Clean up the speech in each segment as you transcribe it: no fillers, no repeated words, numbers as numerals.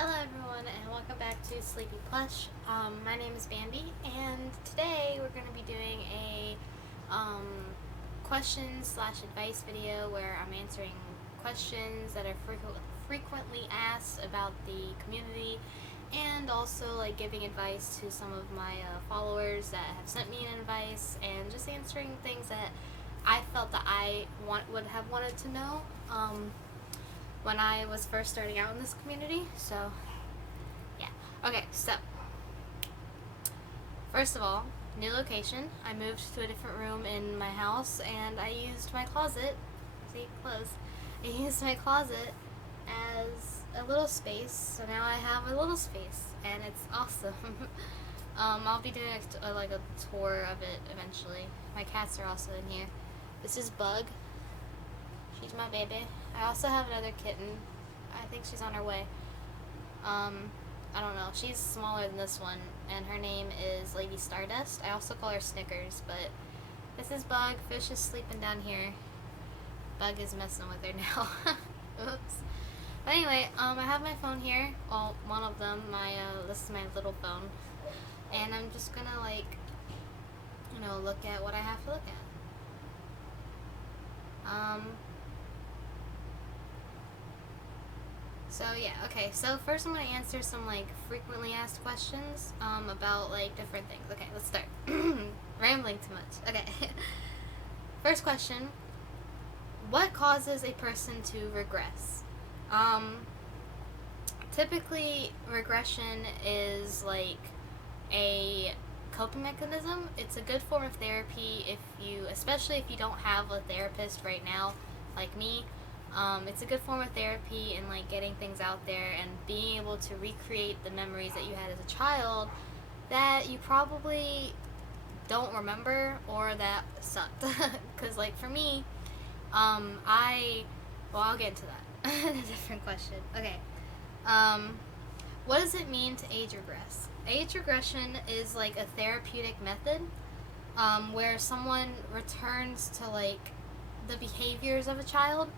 Hello everyone and welcome back to SleepyPlushie. My name is Bambi and today we're going to be doing a question/advice video where I'm answering questions that are frequently asked about the community and also like giving advice to some of my followers that have sent me an advice and just answering things that I felt that I would have wanted to know when I was first starting out in this community. So yeah. Okay, so first of all, new location. I moved to a different room in my house and I used my closet. See, clothes. I used my closet as a little space, so now I have a little space and it's awesome. I'll be doing like a tour of it eventually. My cats are also in here. This is Bug. She's my baby. I also have another kitten. I think she's on her way. I don't know. She's smaller than this one, and her name is Lady Stardust. I also call her Snickers, but this is Bug. Fish is sleeping down here. Bug is messing with her now. Oops. But anyway, I have my phone here. Well, one of them. This is my little phone. And I'm just gonna, look at what I have to look at. So yeah, okay, so first I'm going to answer some frequently asked questions about different things. Okay, let's start. Rambling too much. Okay. First question, what causes a person to regress? Typically regression is a coping mechanism. It's a good form of therapy especially if you don't have a therapist right now like me. It's a good form of therapy and getting things out there and being able to recreate the memories that you had as a child that you probably don't remember or that sucked. Because for me, I'll get into that. A different question. Okay. What does it mean to age regress? Age regression is a therapeutic method where someone returns to the behaviors of a child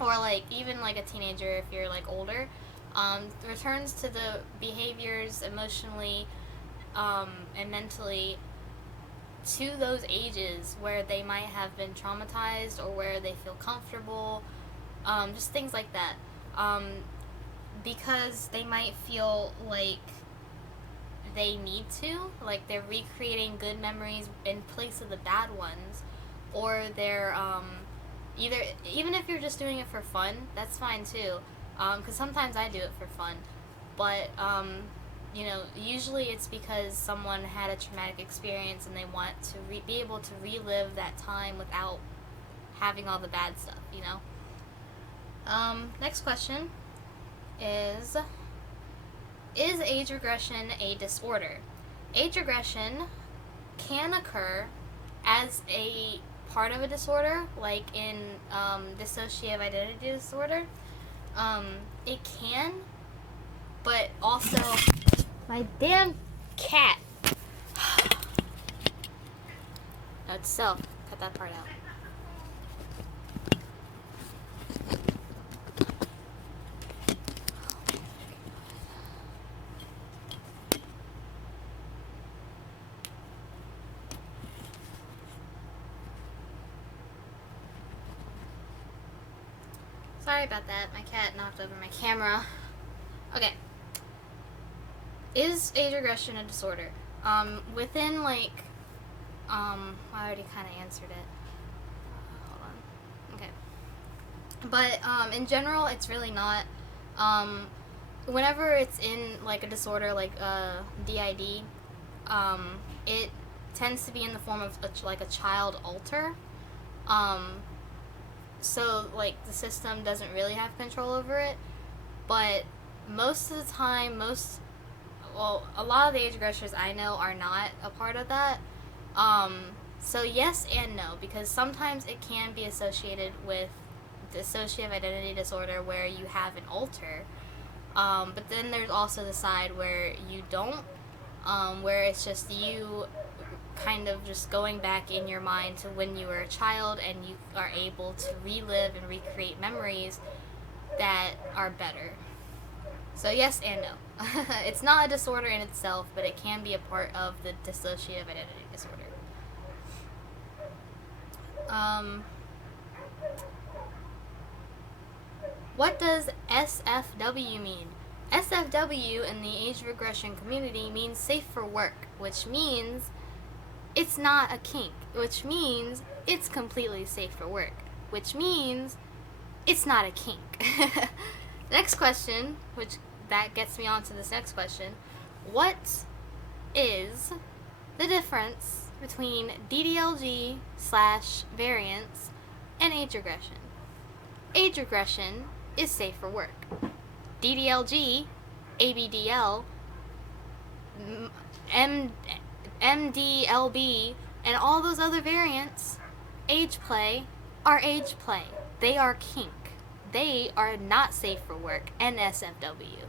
or even a teenager if you're older, returns to the behaviors emotionally and mentally to those ages where they might have been traumatized or where they feel comfortable, just things like that, because they might feel they need to, they're recreating good memories in place of the bad ones, or they're even if you're just doing it for fun, that's fine too, because sometimes I do it for fun, but usually it's because someone had a traumatic experience and they want to be able to relive that time without having all the bad stuff, Next question is age regression a disorder? Age regression can occur as a part of a disorder, like in dissociative identity disorder. It can, but also my damn cat. Note to self, cut that part out. Sorry about that. My cat knocked over my camera. Okay. Is age regression a disorder? Within I already kind of answered it. Hold on. Okay. But in general, it's really not. Whenever it's in a disorder like DID, it tends to be in the form of a child alter. So the system doesn't really have control over it, but most of the time, a lot of the age regressors I know are not a part of that. So yes and no, because sometimes it can be associated with dissociative identity disorder where you have an alter, but then there's also the side where you don't, where it's just you kind of just going back in your mind to when you were a child and you are able to relive and recreate memories that are better. So yes and no. It's not a disorder in itself, but it can be a part of the dissociative identity disorder. What does SFW mean? SFW in the age regression community means safe for work, which means it's not a kink, which means it's completely safe for work, which means it's not a kink. Next question, which that gets me on to this next question. What is the difference between DDLG / variance and age regression? Age regression is safe for work. DDLG, ABDL, MDLB, and all those other variants, age play, are age play. They are kink. They are not safe for work, and SFW.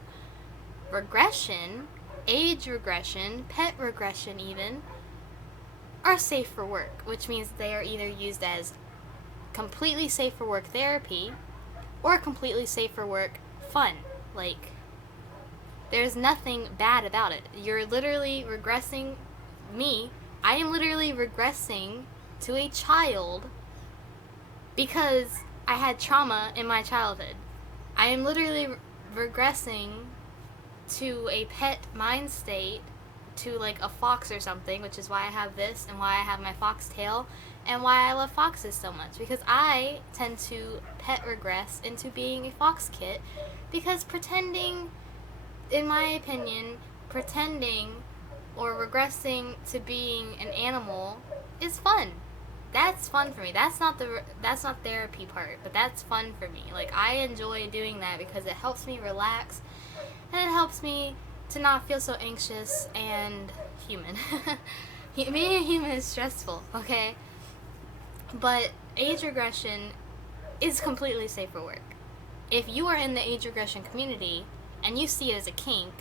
Regression, age regression, pet regression even, are safe for work, which means they are either used as completely safe for work therapy or completely safe for work fun. Like, there's nothing bad about it. You're literally regressing me. I am literally regressing to a child because I had trauma in my childhood. I am literally regressing to a pet mind state, to like a fox or something, which is why I have this and why I have my fox tail and why I love foxes so much, because I tend to pet regress into being a fox kit, because pretending, in my opinion, pretending or regressing to being an animal is fun. That's fun for me. That's not therapy part, but that's fun for me. Like, I enjoy doing that because it helps me relax and it helps me to not feel so anxious and human. Being a human is stressful, okay? But age regression is completely safe for work. If you are in the age regression community and you see it as a kink,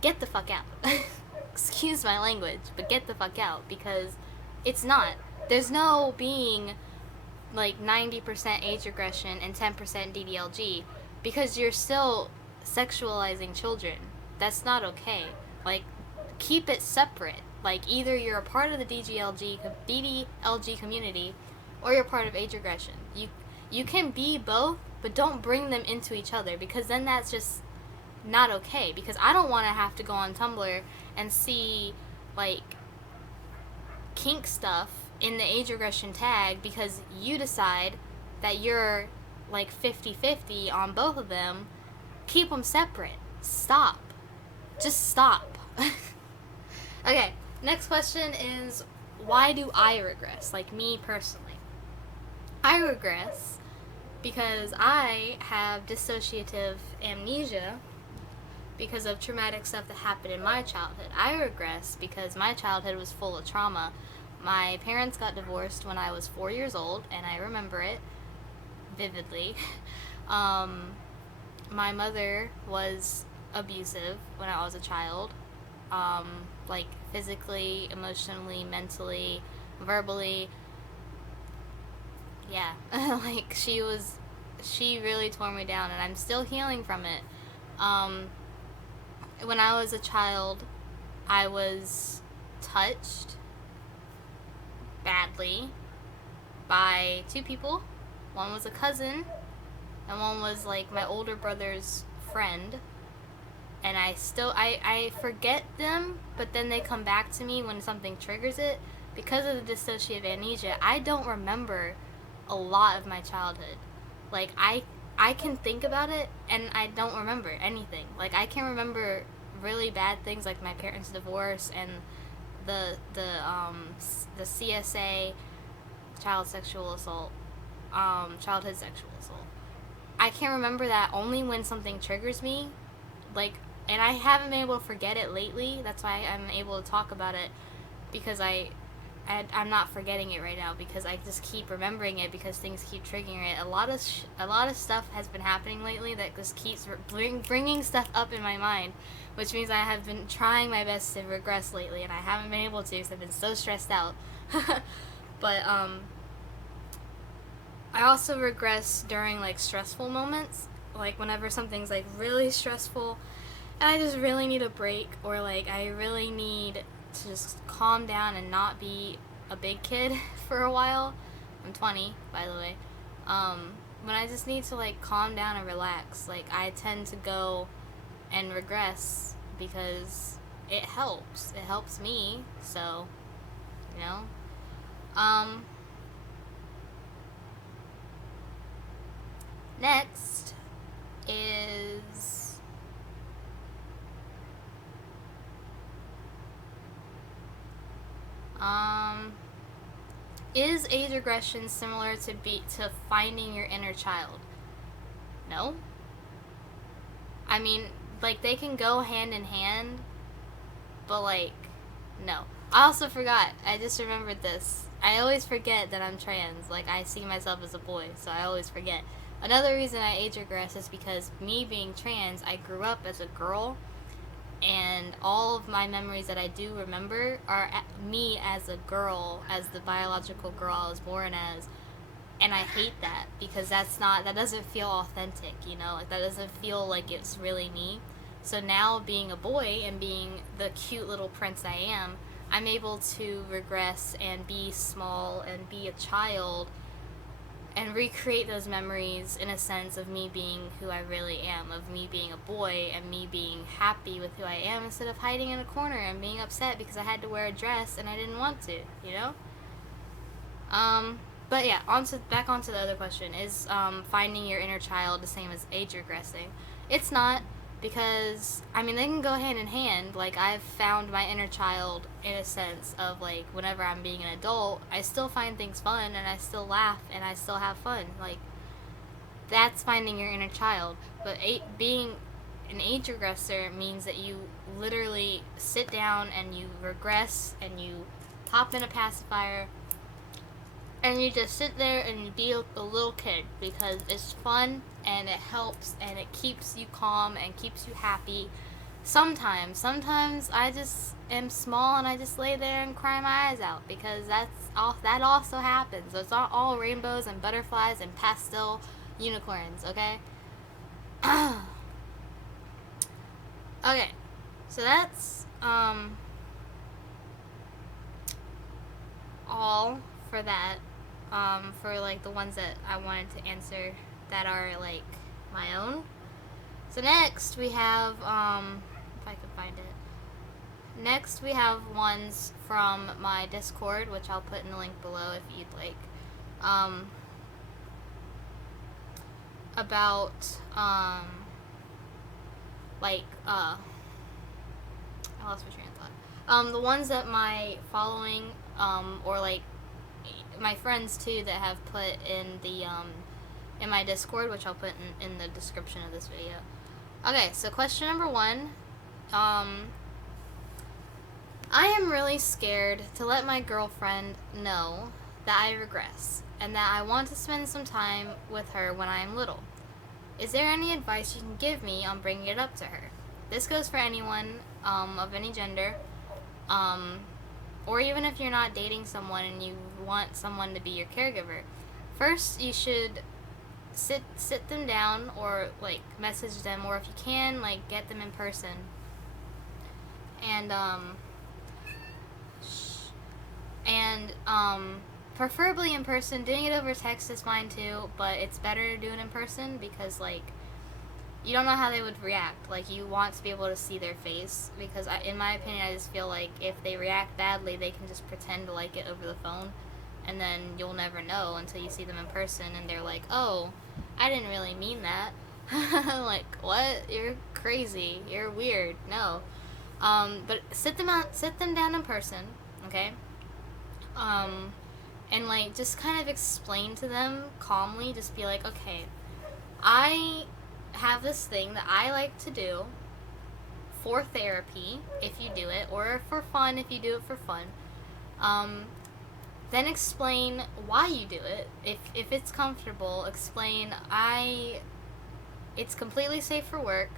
get the fuck out. Excuse my language, but get the fuck out, because it's not. There's no being like 90% age regression and 10% DDLG, because you're still sexualizing children. That's not okay. Like, keep it separate. Like, either you're a part of the DDLG community or you're part of age regression. You can be both, but don't bring them into each other, because then that's just not okay. Because I don't want to have to go on Tumblr and see like kink stuff in the age regression tag because you decide that you're like 50-50 on both of them. Keep them separate. Stop. Just stop. Okay, next question is, why do I regress? Like, me personally. I regress because I have dissociative amnesia because of traumatic stuff that happened in my childhood. I regress because my childhood was full of trauma. My parents got divorced when I was 4 years old, and I remember it vividly. My mother was abusive when I was a child, like physically, emotionally, mentally, verbally. Yeah, like she really tore me down, and I'm still healing from it. When I was a child, I was touched badly by two people. One was a cousin, and one was like my older brother's friend. And I forget them, but then they come back to me when something triggers it. Because of the dissociative amnesia, I don't remember a lot of my childhood. Like, I can think about it, and I don't remember anything. Like, I can remember really bad things, like my parents' divorce and the CSA, childhood sexual assault. I can remember that only when something triggers me, like, and I haven't been able to forget it lately. That's why I'm able to talk about it, because I'm not forgetting it right now, because I just keep remembering it because things keep triggering it. A lot of stuff has been happening lately that just keeps bringing stuff up in my mind, which means I have been trying my best to regress lately, and I haven't been able to because I've been so stressed out. But I also regress during like stressful moments. like, whenever something's, like, really stressful and I just really need a break, or, like, I really need to just calm down and not be a big kid for a while. I'm 20, by the way. When I just need to, like, calm down and relax, like, I tend to go and regress because it helps. It helps me, so, you know. Next is is age regression similar to finding your inner child? No. I mean, like, they can go hand in hand, but, like, no. I also forgot. I just remembered this. I always forget that I'm trans. Like, I see myself as a boy, so I always forget. Another reason I age regress is because me being trans, I grew up as a girl, and all of my memories that I do remember are me as a girl, as the biological girl I was born as, and I hate that because that doesn't feel authentic, you know, like, that doesn't feel like it's really me. So now, being a boy and being the cute little prince I am, I'm able to regress and be small and be a child and recreate those memories in a sense of me being who I really am, of me being a boy and me being happy with who I am instead of hiding in a corner and being upset because I had to wear a dress and I didn't want to, you know? But yeah, back onto the other question. Is finding your inner child the same as age regressing? It's not, because, I mean, they can go hand in hand. Like, I've found my inner child in a sense of, like, whenever I'm being an adult, I still find things fun, and I still laugh, and I still have fun. Like, that's finding your inner child. But being an age regressor means that you literally sit down and you regress, and you hop in a pacifier, and you just sit there and you be a little kid because it's fun and it helps and it keeps you calm and keeps you happy. Sometimes I just am small and I just lay there and cry my eyes out because that also happens. So it's not all rainbows and butterflies and pastel unicorns, okay? Okay, so that's all for that. For, like, the ones that I wanted to answer that are, like, my own. So next we have, if I could find it. Next we have ones from my Discord, which I'll put in the link below if you'd like. About, I lost my train of thought. The ones that my following, or, like, my friends too that have put in the in my Discord, which I'll put in the description of this video. Okay, so question number 1. I am really scared to let my girlfriend know that I regress and that I want to spend some time with her when I am little. Is there any advice you can give me on bringing it up to her? This goes for anyone of any gender. Or even if you're not dating someone and you want someone to be your caregiver. First, you should sit them down or, like, message them, or if you can, like, get them in person. And, preferably in person. Doing it over text is fine too, but it's better to do it in person because, like, you don't know how they would react. Like, you want to be able to see their face because, in my opinion, I just feel like if they react badly, they can just pretend to like it over the phone, and then you'll never know until you see them in person and they're like, oh, I didn't really mean that. Like, what? You're crazy. You're weird. No. But sit them down in person, okay? And, like, just kind of explain to them calmly, just be like, okay, I have this thing that I like to do for therapy, if you do it, or for fun, if you do it for fun. Then explain why you do it. If it's comfortable, explain, it's completely safe for work.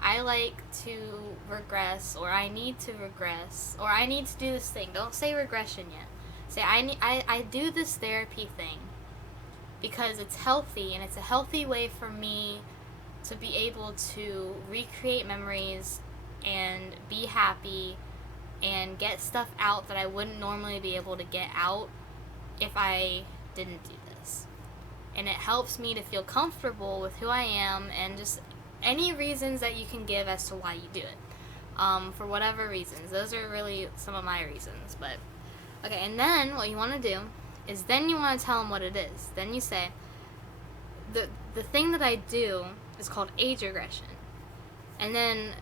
I like to regress, or I need to regress, or I need to do this thing. Don't say regression yet. Say, I do this therapy thing because it's healthy, and it's a healthy way for me to be able to recreate memories and be happy and get stuff out that I wouldn't normally be able to get out if I didn't do this. And it helps me to feel comfortable with who I am and just any reasons that you can give as to why you do it. For whatever reasons. Those are really some of my reasons. But okay, and then what you want to do is then you want to tell them what it is. Then you say, the thing that I do is called age regression. And then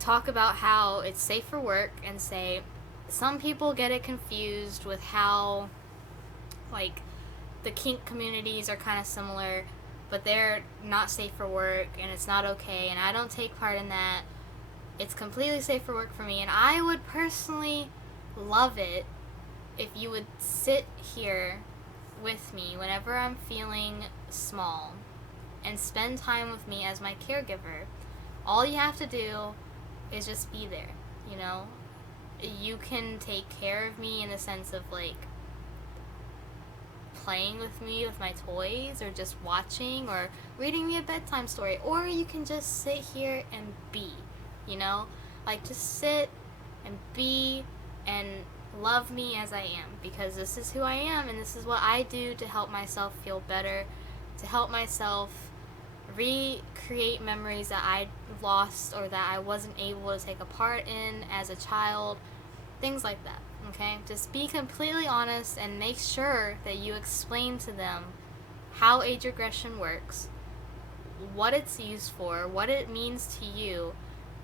talk about how it's safe for work and say some people get it confused with how like the kink communities are kind of similar, but they're not safe for work and it's not okay, and I don't take part in that. It's completely safe for work for me, and I would personally love it if you would sit here with me whenever I'm feeling small and spend time with me as my caregiver. All you have to do is just be there, you know? You can take care of me in the sense of, like, playing with me with my toys, or just watching, or reading me a bedtime story, or you can just sit here and be, you know? Like, just sit and be and love me as I am, because this is who I am, and this is what I do to help myself feel better, to help myself recreate memories that I lost or that I wasn't able to take a part in as a child, things like that, okay? Just be completely honest and make sure that you explain to them how age regression works, what it's used for, what it means to you,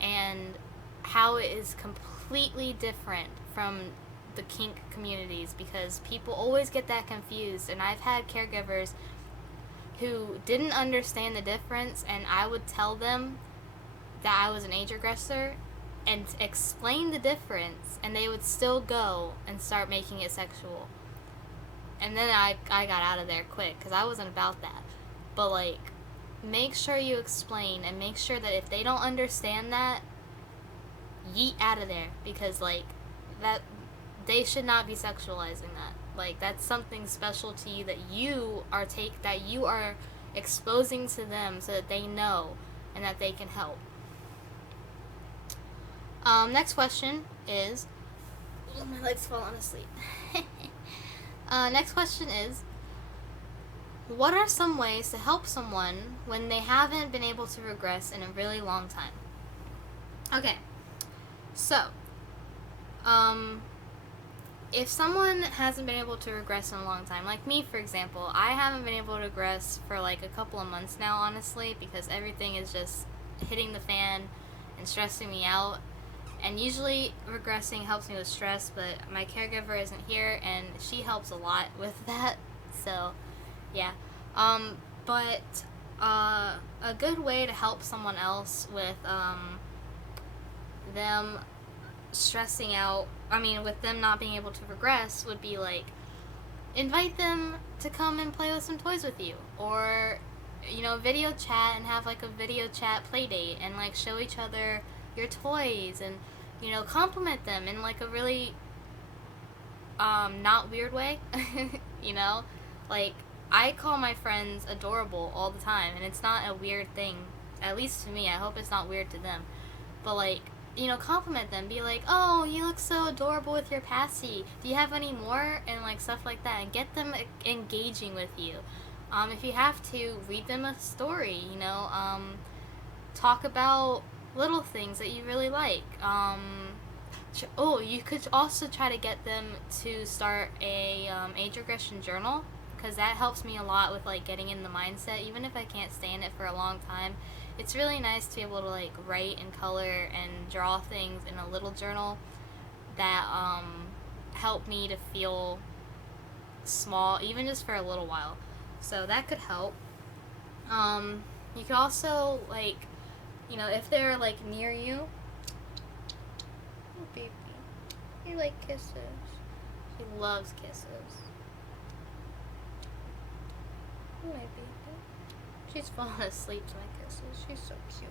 and how it is completely different from the kink communities, because people always get that confused, and I've had caregivers who didn't understand the difference, and I would tell them that I was an age regressor and explain the difference, and they would still go and start making it sexual. And then I got out of there quick, because I wasn't about that. But, like, make sure you explain, and make sure that if they don't understand that, yeet out of there, because, like, that they should not be sexualizing that. Like, that's something special to you that you are exposing to them so that they know and that they can help. Next question is, oh, my leg's falling asleep. Next question is, what are some ways to help someone when they haven't been able to regress in a really long time? Okay, so, if someone hasn't been able to regress in a long time, like me, for example, I haven't been able to regress for like a couple of months now, honestly, because everything is just hitting the fan and stressing me out. And usually regressing helps me with stress, but my caregiver isn't here, and she helps a lot with that. So, yeah. But a good way to help someone else with them stressing out, with them not being able to regress, would be like, invite them to come and play with some toys with you, or, you know, video chat and have like a video chat play date, and like show each other your toys, and, you know, compliment them in like a really not weird way. You know, like, I call my friends adorable all the time, and it's not a weird thing, at least to me. I hope it's not weird to them, but like, you know, compliment them, be like, oh, you look so adorable with your passy, do you have any more, and like stuff like that, and get them engaging with you. If you have to, read them a story, you know, talk about little things that you really like. You could also try to get them to start a age regression journal, because that helps me a lot with like getting in the mindset, even if I can't stay in it for a long time. It's really nice to be able to like write and color and draw things in a little journal that help me to feel small, even just for a little while. So that could help. You could also, like, you know, if they're like near you, oh baby, you like kisses. She loves kisses. Oh, my baby. She's falling asleep to my kisses. She's so cute.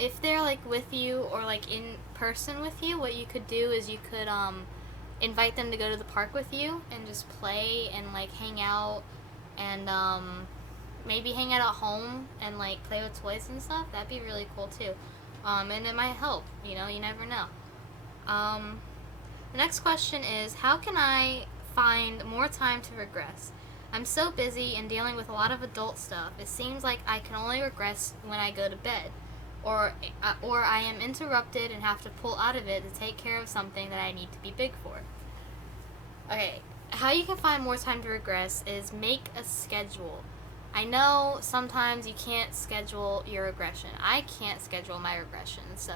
If they're like with you or like in person with you, what you could do is you could invite them to go to the park with you and just play and like hang out and maybe hang out at home and like play with toys and stuff. That'd be really cool too. And it might help, you know, you never know. The next question is, how can I find more time to regress? I'm so busy and dealing with a lot of adult stuff. It seems like I can only regress when I go to bed, or I am interrupted and have to pull out of it to take care of something that I need to be big for. Okay, how you can find more time to regress is make a schedule. I know sometimes you can't schedule your regression. I can't schedule my regression, so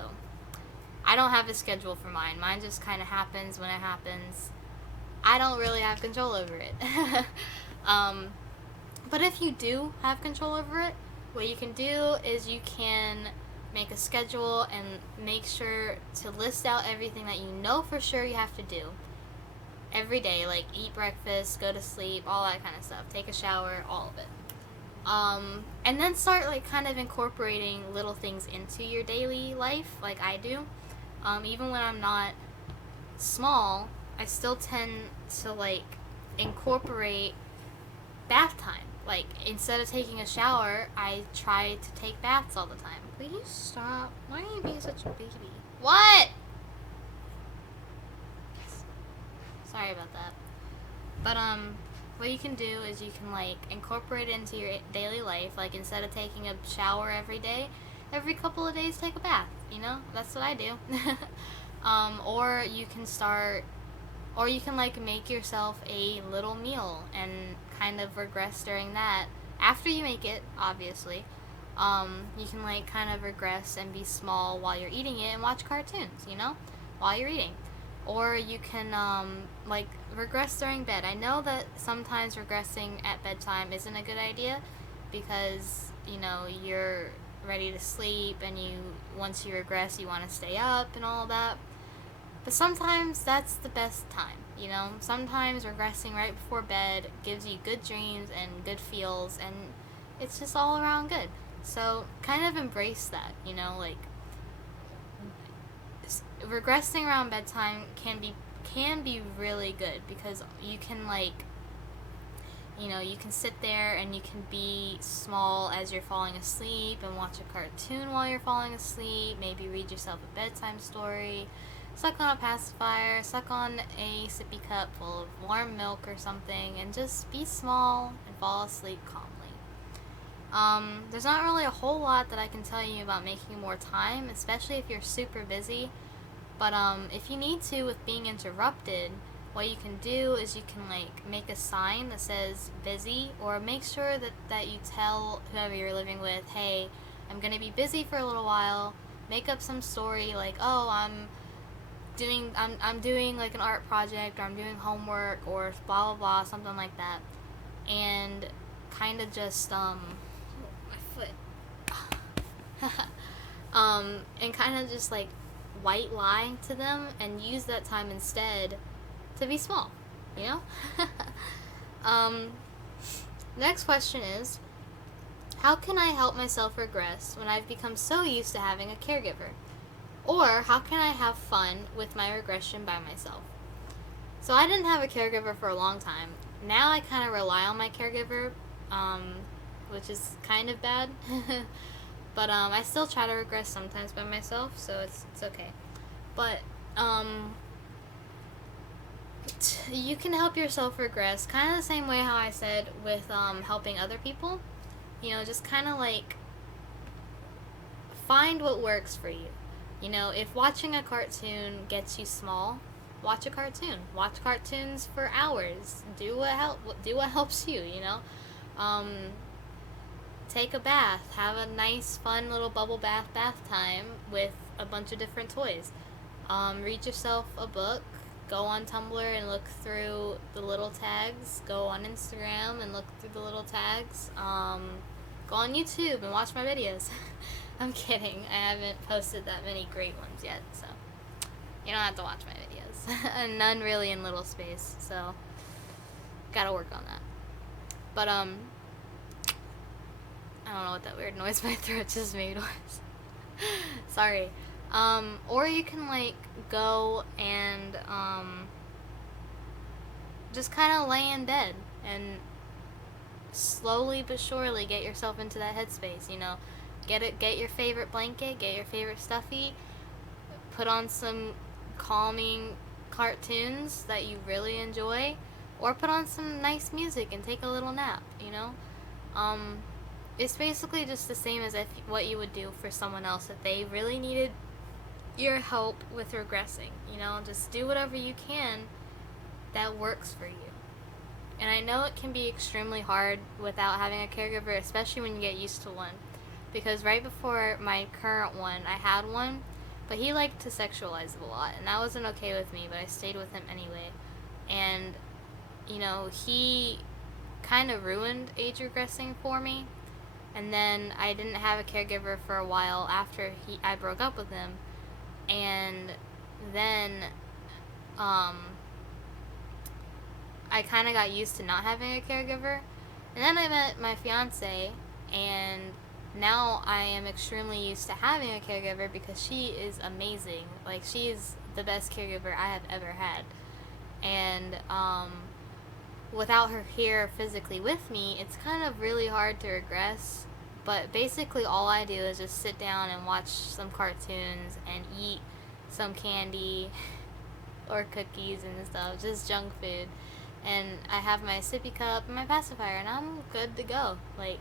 I don't have a schedule for mine. Mine just kind of happens when it happens. I don't really have control over it. But if you do have control over it, what you can do is you can make a schedule and make sure to list out everything that you know for sure you have to do every day, like eat breakfast, go to sleep, all that kind of stuff, take a shower, all of it. And then start like kind of incorporating little things into your daily life, like I do. Even when I'm not small, I still tend to like incorporate bath time. Like, instead of taking a shower, I try to take baths all the time. Will you stop? Why are you being such a baby? What? Sorry about that. But, what you can do is you can, like, incorporate it into your daily life. Like, instead of taking a shower every day, every couple of days take a bath, you know? That's what I do. Or you can start, or you can, like, make yourself a little meal and kind of regress during that. After you make it, obviously, you can, like, kind of regress and be small while you're eating it and watch cartoons, you know, while you're eating. Or you can, like, regress during bed. I know that sometimes regressing at bedtime isn't a good idea because, you know, you're ready to sleep and once you regress, you want to stay up and all that. But sometimes that's the best time, you know? Sometimes regressing right before bed gives you good dreams and good feels, and it's just all around good. So kind of embrace that, you know? Like, regressing around bedtime can be really good because you can, like, you know, you can sit there and you can be small as you're falling asleep and watch a cartoon while you're falling asleep, maybe read yourself a bedtime story, suck on a pacifier, suck on a sippy cup full of warm milk or something, and just be small and fall asleep calmly. There's not really a whole lot that I can tell you about making more time, especially if you're super busy, but if you need to with being interrupted, what you can do is you can, like, make a sign that says busy, or make sure that you tell whoever you're living with, hey, I'm gonna be busy for a little while. Make up some story like, oh, I'm doing like an art project, or I'm doing homework, or blah blah blah, something like that, and kind of just my foot and kind of just like white lie to them and use that time instead to be small, you know? Next question is, how can I help myself regress when I've become so used to having a caregiver? Or how can I have fun with my regression by myself? So I didn't have a caregiver for a long time. Now I kind of rely on my caregiver, which is kind of bad. But I still try to regress sometimes by myself, so it's okay. But you can help yourself regress kind of the same way how I said with helping other people. You know, just kind of like find what works for you. You know, if watching a cartoon gets you small, watch a cartoon. Watch cartoons for hours. Do what helps you, you know? Take a bath. Have a nice, fun little bubble bath time with a bunch of different toys. Read yourself a book. Go on Tumblr and look through the little tags. Go on Instagram and look through the little tags. Go on YouTube and watch my videos. I'm kidding. I haven't posted that many great ones yet, so you don't have to watch my videos. And none really in little space, so gotta work on that. But I don't know what that weird noise my throat just made was. Sorry. Or you can, like, go and just kind of lay in bed and slowly but surely get yourself into that headspace, you know. Get your favorite blanket, get your favorite stuffy, put on some calming cartoons that you really enjoy, or put on some nice music and take a little nap, you know? It's basically just the same as if what you would do for someone else if they really needed your help with regressing, you know? Just do whatever you can that works for you. And I know it can be extremely hard without having a caregiver, especially when you get used to one. Because right before my current one, I had one, but he liked to sexualize it a lot, and that wasn't okay with me, but I stayed with him anyway. And, you know, he kind of ruined age regressing for me. And then I didn't have a caregiver for a while after I broke up with him. And then, I kind of got used to not having a caregiver. And then I met my fiance, and now I am extremely used to having a caregiver because she is amazing. Like, she is the best caregiver I have ever had. And, without her here physically with me, it's kind of really hard to regress. But basically all I do is just sit down and watch some cartoons and eat some candy or cookies and stuff, just junk food. And I have my sippy cup and my pacifier, and I'm good to go. Like,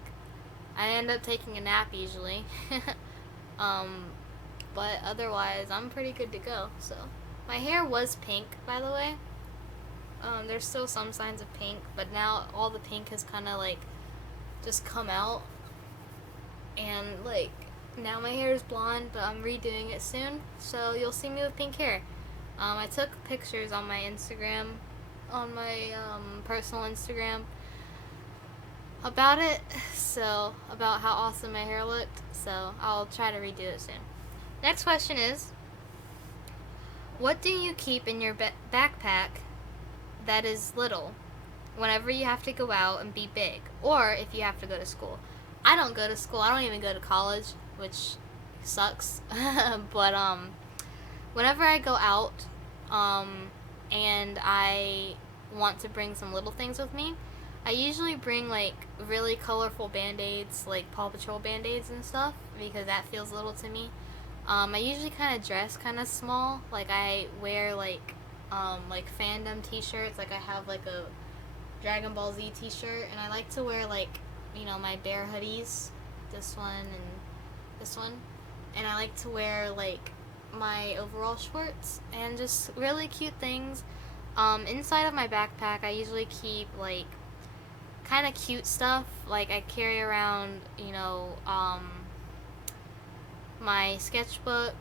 I end up taking a nap usually. But otherwise, I'm pretty good to go. So, my hair was pink, by the way. There's still some signs of pink, but now all the pink has kind of, like, just come out. And, like, now my hair is blonde, but I'm redoing it soon. So, you'll see me with pink hair. I took pictures on my Instagram, on my personal Instagram, about it, so about how awesome my hair looked, so I'll try to redo it soon. Next question is, what do you keep in your backpack that is little whenever you have to go out and be big, or if you have to go to school? I don't go to school. I don't even go to college, which sucks. But whenever I go out and I want to bring some little things with me, I usually bring, like, really colorful Band-Aids, like Paw Patrol Band-Aids and stuff, because that feels little to me. I usually kind of dress kind of small. Like, I wear, like fandom t-shirts. Like, I have, like, a Dragon Ball Z t-shirt, and I like to wear, like, you know, my bear hoodies, this one and this one. And I like to wear, like, my overall shorts, and just really cute things. Inside of my backpack, I usually keep, like, kind of cute stuff. Like, I carry around, you know, my sketchbook.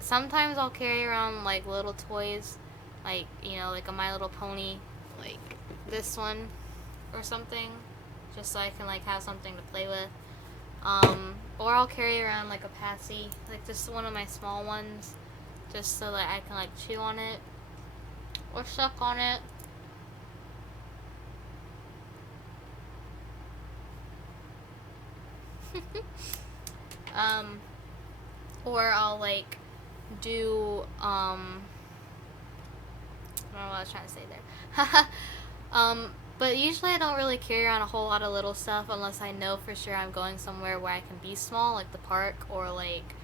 Sometimes I'll carry around, like, little toys, like, you know, like a My Little Pony, like this one or something, just so I can, like, have something to play with. Or I'll carry around, like, a Passy, like just one of my small ones, just so that I can, like, chew on it or suck on it. Or I'll, like, do, I don't know what I was trying to say there. But usually I don't really carry around a whole lot of little stuff unless I know for sure I'm going somewhere where I can be small, like the park, or, like,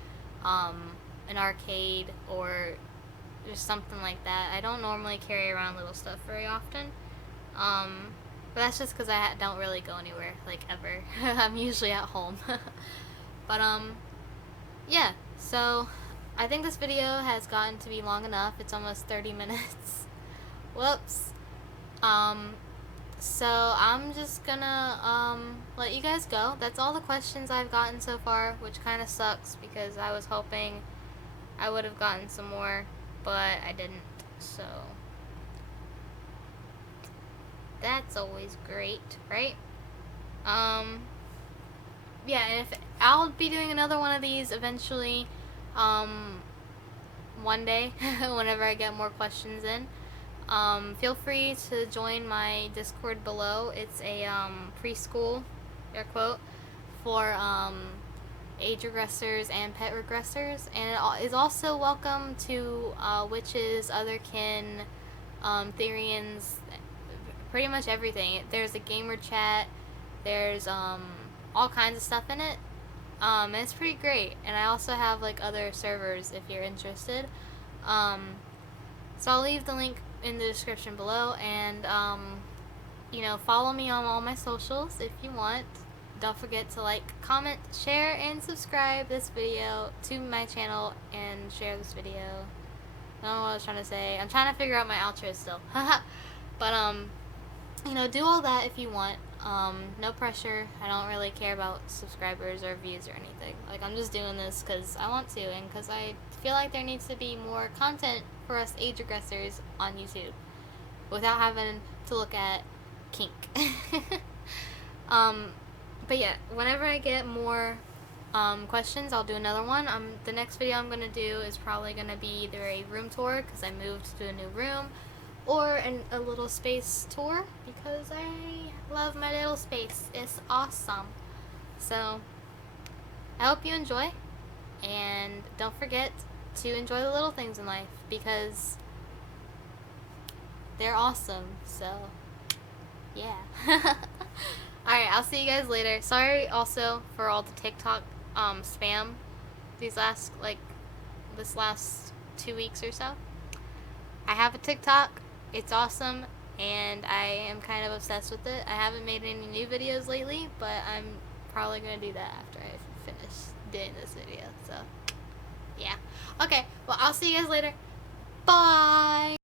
an arcade, or just something like that. I don't normally carry around little stuff very often. But that's just because I don't really go anywhere, like, ever. I'm usually at home. But, yeah. So, I think this video has gotten to be long enough. It's almost 30 minutes. Whoops. So, I'm just gonna, let you guys go. That's all the questions I've gotten so far, which kind of sucks because I was hoping I would have gotten some more, but I didn't. So, that's always great, right? Yeah, and if I'll be doing another one of these eventually, one day, whenever I get more questions in. Feel free to join my Discord below. It's a, preschool, air quote, for, age regressors and pet regressors, and it is also welcome to, witches, otherkin, therians, pretty much everything. There's a gamer chat. There's all kinds of stuff in it. And it's pretty great. And I also have like other servers if you're interested. So I'll leave the link in the description below, and you know, follow me on all my socials if you want. Don't forget to like, comment, share, and subscribe this video to my channel, and share this video. I don't know what I was trying to say. I'm trying to figure out my outro still. But you know, do all that if you want. No pressure. I don't really care about subscribers or views or anything. Like, I'm just doing this because I want to, and because I feel like there needs to be more content for us age regressors on YouTube without having to look at kink. But yeah, whenever I get more questions, I'll do another one. The next video I'm gonna do is probably gonna be either a room tour because I moved to a new room, or a little space tour because I love my little space. It's awesome. So I hope you enjoy, and don't forget to enjoy the little things in life because they're awesome. So yeah. Alright, I'll see you guys later. Sorry also for all the TikTok spam this last 2 weeks or so. I have a TikTok. It's awesome, and I am kind of obsessed with it. I haven't made any new videos lately, but I'm probably going to do that after I finish doing this video. So, yeah. Okay, well, I'll see you guys later. Bye!